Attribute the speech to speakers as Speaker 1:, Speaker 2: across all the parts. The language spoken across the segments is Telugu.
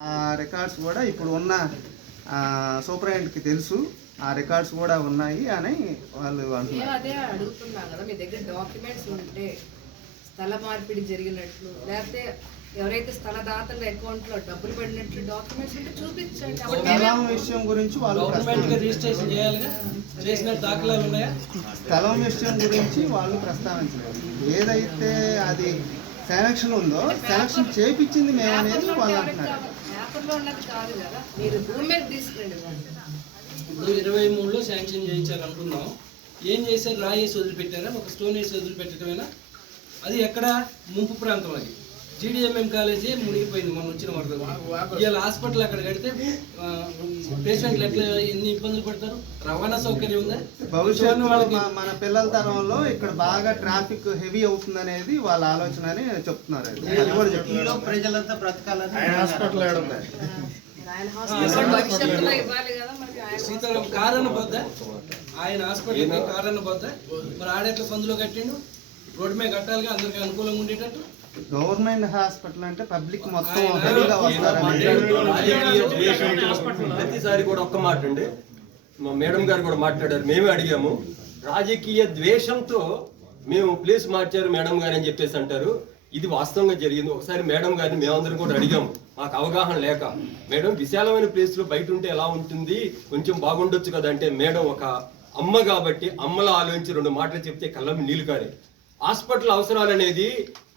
Speaker 1: ఆ రికార్డ్స్ కూడా ఇప్పుడు ఉన్న సూపరింటెండెంట్కి తెలుసు. ఆ రికార్డ్స్ కూడా ఉన్నాయి అని వాళ్ళు అంటున్నారు.
Speaker 2: అదే అడుగుతున్నాం కదా మీ దగ్గర డాక్యుమెంట్స్ ఉంటే స్థల మార్పిడి జరిగినట్లు లేకపోతే ఎవరైతే స్థలదాతల అకౌంట్లో డబ్బులు పడినట్లు డాక్యుమెంట్స్ ఉంటే చూపించండి. అప్పుడు మేమే-
Speaker 1: స్థలం విషయం గురించి వాళ్ళు
Speaker 3: గవర్నమెంట్గా
Speaker 1: ప్రస్తావించారు
Speaker 3: రిజిస్ట్రేషన్ చేయాలిగా చేసిన దాఖలాలు ఉన్నాయా?
Speaker 1: స్థలం విషయం గురించి వాళ్ళు ప్రస్తావించలేదు. ఏదైతే అది సెలక్షన్ ఉందో సెలక్షన్ చేపించింది మేము అనేది వాళ్ళు అంటున్నారు.
Speaker 2: ఎవరికి ఉన్నది కాదు కదా. మీరు భూమి మీద తీసుకురండి
Speaker 3: ఇప్పుడు ఇరవై మూడులో శాంక్షన్ చేయించారు అనుకుందాం. ఏం చేశారు? రాయేసి వదిలిపెట్టారా? ఒక స్టోన్ వేసి వదిలిపెట్టడమేనా అది ఎక్కడ? ముంపు ప్రాంతం అది. జీడిఎంఎం కాలేజీ మునిగిపోయింది మనం వచ్చిన వరద ఇవాళ హాస్పిటల్ అక్కడ కడితే పేషెంట్లు ఎట్లా ఎన్ని ఇబ్బందులు పడతారు? రవాణా సౌకర్యం ఉందా?
Speaker 1: భవిష్యత్తులో మా- మన పిల్లల తరంలో ఇక్కడ బాగా ట్రాఫిక్ హెవీ అవుతుంది అనేది వాళ్ళ ఆలోచన అని చెప్తున్నారు.
Speaker 4: ప్రజలంతా బ్రతకాలని
Speaker 1: హాస్పిటల్
Speaker 2: హాస్పిటల్
Speaker 3: సీతారాం కారన్న పోద్దా ఆయన హాస్పిటల్కి కారన్న పోద్దా మరి ఆడెట్లా సందులో కట్టిండు? రోడ్డు మీద కట్టాలిగా అందరికీ అనుకూలంగా ఉండేటట్టు?
Speaker 1: గవర్నమెంట్ హాస్పిటల్ అంటే పబ్లిక్ మొత్తం
Speaker 5: ప్రతిసారి కూడా ఒక్క మాట అండి. మా మేడం గారు కూడా మాట్లాడారు. మేమే అడిగాము. రాజకీయ ద్వేషంతో మేము ప్లేస్ మార్చారు మేడం గారు అని చెప్పేసి అంటారు. ఇది వాస్తవంగా జరిగింది. ఒకసారి మేడం గారిని మేమందరం కూడా అడిగాము. మాకు అవగాహన లేక మేడం విశాలమైన ప్లేస్లో బయట ఉంటే ఎలా ఉంటుంది? కొంచెం బాగుండొచ్చు కదా అంటే మేడం ఒక అమ్మ కాబట్టి అమ్మలా ఆలోచించి రెండు మాటలు చెప్తే కళ్ళం నీళ్ళు కారే. హాస్పిటల్ అవసరాలు అనేది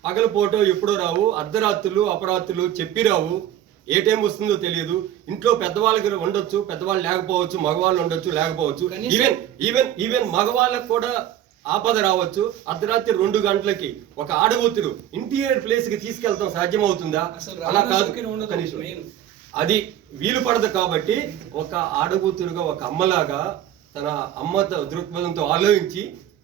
Speaker 5: పగలపోటో ఎప్పుడో రావు అర్ధరాత్రులు అపరాత్రులు చెప్పి రావు. ఏ టైం వస్తుందో తెలియదు. ఇంట్లో పెద్దవాళ్ళకి ఉండొచ్చు పెద్దవాళ్ళు లేకపోవచ్చు మగవాళ్ళు ఉండొచ్చు లేకపోవచ్చు. ఈవెన్ ఈవెన్ ఈవెన్ మగవాళ్ళకు కూడా ఆపద రావచ్చు. అర్ధరాత్రి రెండు గంటలకి ఒక ఆడగూతురు ఇంటీరియర్ ప్లేస్కి తీసుకెళ్తాం సాధ్యమవుతుందా అలా కాదు. కనీసం. అది వీలు పడదు కాబట్టి ఒక ఆడగూతురుగా ఒక అమ్మలాగా తన అమ్మ దృక్పథంతో ఆలోచించి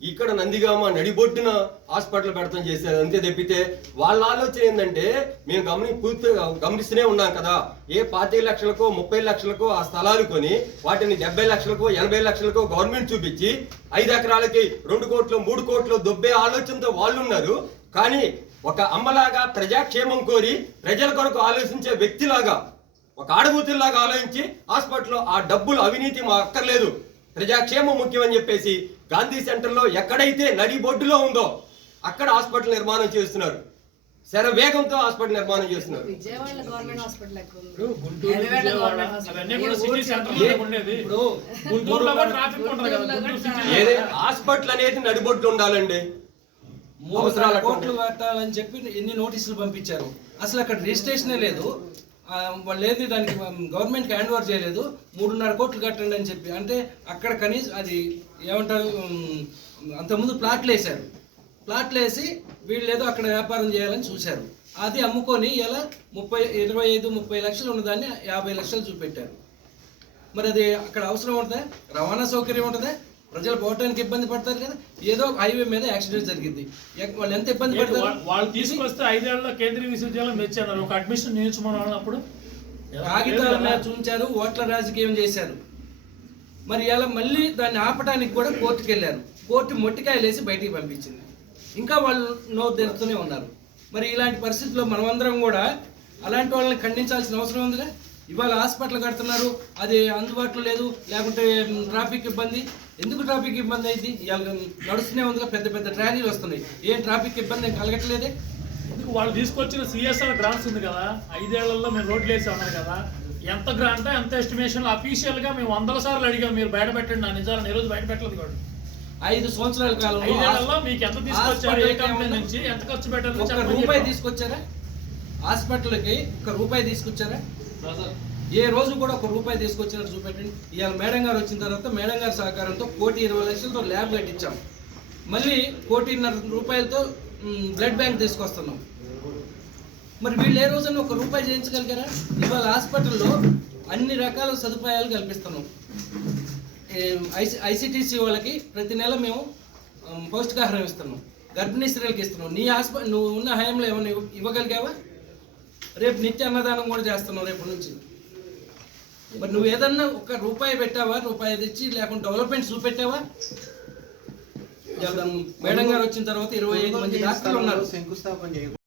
Speaker 5: ఇక్కడ నందిగామ నడిబొడ్డున హాస్పిటల్ పెడతాం చేశారు. అంతే తప్పితే వాళ్ళ ఆలోచన ఏంటంటే మేము గమని పూర్తిగా గమనిస్తూనే ఉన్నాం కదా. ఏ పాతిక లక్షలకో ముప్పై లక్షలకో ఆ స్థలాలు కొని వాటిని డెబ్బై లక్షలకో ఎనభై లక్షలకో గవర్నమెంట్ చూపించి ఐదు ఎకరాలకి రెండు కోట్లు మూడు కోట్లు దొబ్బే ఆలోచనతో వాళ్ళు ఉన్నారు. కానీ ఒక అమ్మలాగా ప్రజాక్షేమం కోరి ప్రజల కొరకు ఆలోచించే వ్యక్తిలాగా ఒక ఆడబూతుల్లాగా ఆలోచించి హాస్పిటల్లో ఆ డబ్బులు అవినీతి మా అక్కర్లేదు ప్రజాక్షేమం ముఖ్యమని చెప్పేసి గాంధీ సెంటర్లో ఎక్కడైతే నడి బొడ్డులో ఉందో అక్కడ హాస్పిటల్ నిర్మాణం చేస్తున్నారు. శర వేగంతో హాస్పిటల్ నిర్మాణం చేస్తున్నారు.
Speaker 2: హాస్పిటల్
Speaker 5: అనేది నడిబొడ్డు ఉండాలండి.
Speaker 3: మూడు కోట్లు కట్టాలని చెప్పి ఎన్ని నోటీసులు పంపించారు? అసలు అక్కడ రిజిస్ట్రేషనే లేదు. వాళ్ళు ఏది దానికి గవర్నమెంట్కి హ్యాండ్ ఓవర్ చేయలేదు. మూడున్నర కోట్లు కట్టండి అని చెప్పి. అంటే అక్కడ కనీసం అది ఏమంటారు అంతకుముందు ప్లాట్లు వేశారు ప్లాట్లు వేసి వీళ్ళు ఏదో అక్కడ వ్యాపారం చేయాలని చూశారు. అది అమ్ముకొని ఇలా ముప్పై ఇరవై ఐదు ముప్పై లక్షలు ఉన్నదాన్ని యాభై లక్షలు చూపెట్టారు. మరి అది అక్కడ అవసరం ఉంటుందా? రవాణా సౌకర్యం ఉంటుందా? ప్రజలు పోవడానికి ఇబ్బంది పడతారు కదా. ఏదో హైవే మీద యాక్సిడెంట్ జరిగింది. వాళ్ళు ఎంత ఇబ్బంది పడతారు?
Speaker 6: వాళ్ళు తీసుకొస్తే ఐదేళ్ళ కేంద్రీయ విశ్వవిద్యాలయం తెచ్చారు ఒక అడ్మిషన్ నియమించమని అన్నప్పుడు
Speaker 3: కాగితాల మీద చూంచారు ఓట్ల రాజకీయం చేశారు. మరి ఇలా మళ్ళీ దాన్ని ఆపడానికి కూడా కోర్టుకు వెళ్ళారు. కోర్టు మొట్టికాయలు వేసి బయటికి పంపించింది. ఇంకా వాళ్ళు నోరు తెరుస్తూనే ఉన్నారు. మరి ఇలాంటి పరిస్థితుల్లో మనమందరం కూడా అలాంటి వాళ్ళని ఖండించాల్సిన అవసరం ఉందిగా ఇవాళ హాస్పిటల్ కడుతున్నారు. అది అందుబాటులో లేదు. లేకుంటే ట్రాఫిక్ ఇబ్బంది. ఎందుకు ట్రాఫిక్ ఇబ్బంది అయింది? ఇవాళ నడుస్తూనే ఉందిగా పెద్ద పెద్ద ట్రాలీలు వస్తున్నాయి. ఏం ట్రాఫిక్ ఇబ్బంది కలగట్లేదే?
Speaker 6: ఎందుకు వాళ్ళు తీసుకొచ్చిన సిఎస్ఆర్ గ్రాంట్స్ ఉంది కదా ఐదేళ్ళలో మేము రోడ్లు వేసి ఉన్నారు కదా ఎంత గ్రాంట్ ఎంత ఎస్టిమేషన్ అఫీషియల్గా మేము వందల సార్లు అడిగాం మీరు బయట పెట్టండి నా నిజాలను ఈ రోజు బయట పెట్టలేదు కూడా
Speaker 3: ఐదు సంవత్సరాల కాలంలో
Speaker 6: ఐదేళ్ళలో మీకు ఎంత తీసుకొచ్చారు ఏ కంపెనీ నుంచి ఎంత ఖర్చు పెట్టారు
Speaker 3: ఒక్క రూపాయి తీసుకొచ్చారా? హాస్పిటల్కి ఒక రూపాయి తీసుకొచ్చారా? ఏ రోజు కూడా ఒక రూపాయి తీసుకొచ్చినట్టు చూపెట్టండి. ఇవాళ మేడం గారు వచ్చిన తర్వాత మేడం గారి సహకారంతో కోటి ఇరవై లక్షలతో ల్యాబ్ కట్టించాం. మళ్ళీ కోటిన్నర రూపాయలతో బ్లడ్ బ్యాంక్ తీసుకొస్తున్నాం. మరి వీళ్ళు ఏ రోజున ఒక రూపాయి చేయించగలిగారా? ఇవాళ హాస్పిటల్లో అన్ని రకాల సదుపాయాలు కల్పిస్తున్నాం. ఐసి ఐసిటీసీ వాళ్ళకి ప్రతి నెల మేము పౌష్టికాహారం ఇస్తున్నాం. గర్భిణీ స్త్రీలకు ఇస్తున్నాం. నీ హాస్పిటల్ నువ్వు ఉన్న హయాంలో ఏమైనా ఇవ్వగలిగావా? రేపు నిత్య అన్నదానం కూడా చేస్తున్నావు రేపు నుంచి. మరి నువ్వు ఏదన్నా ఒక రూపాయి పెట్టావా? రూపాయి తెచ్చి లేకుంటే డెవలప్మెంట్ చూపెట్టావా? మేడం గారు వచ్చిన తర్వాత ఇరవై ఐదు మంది డాక్టర్లు ఉన్నారు.
Speaker 1: శంకుస్థాపన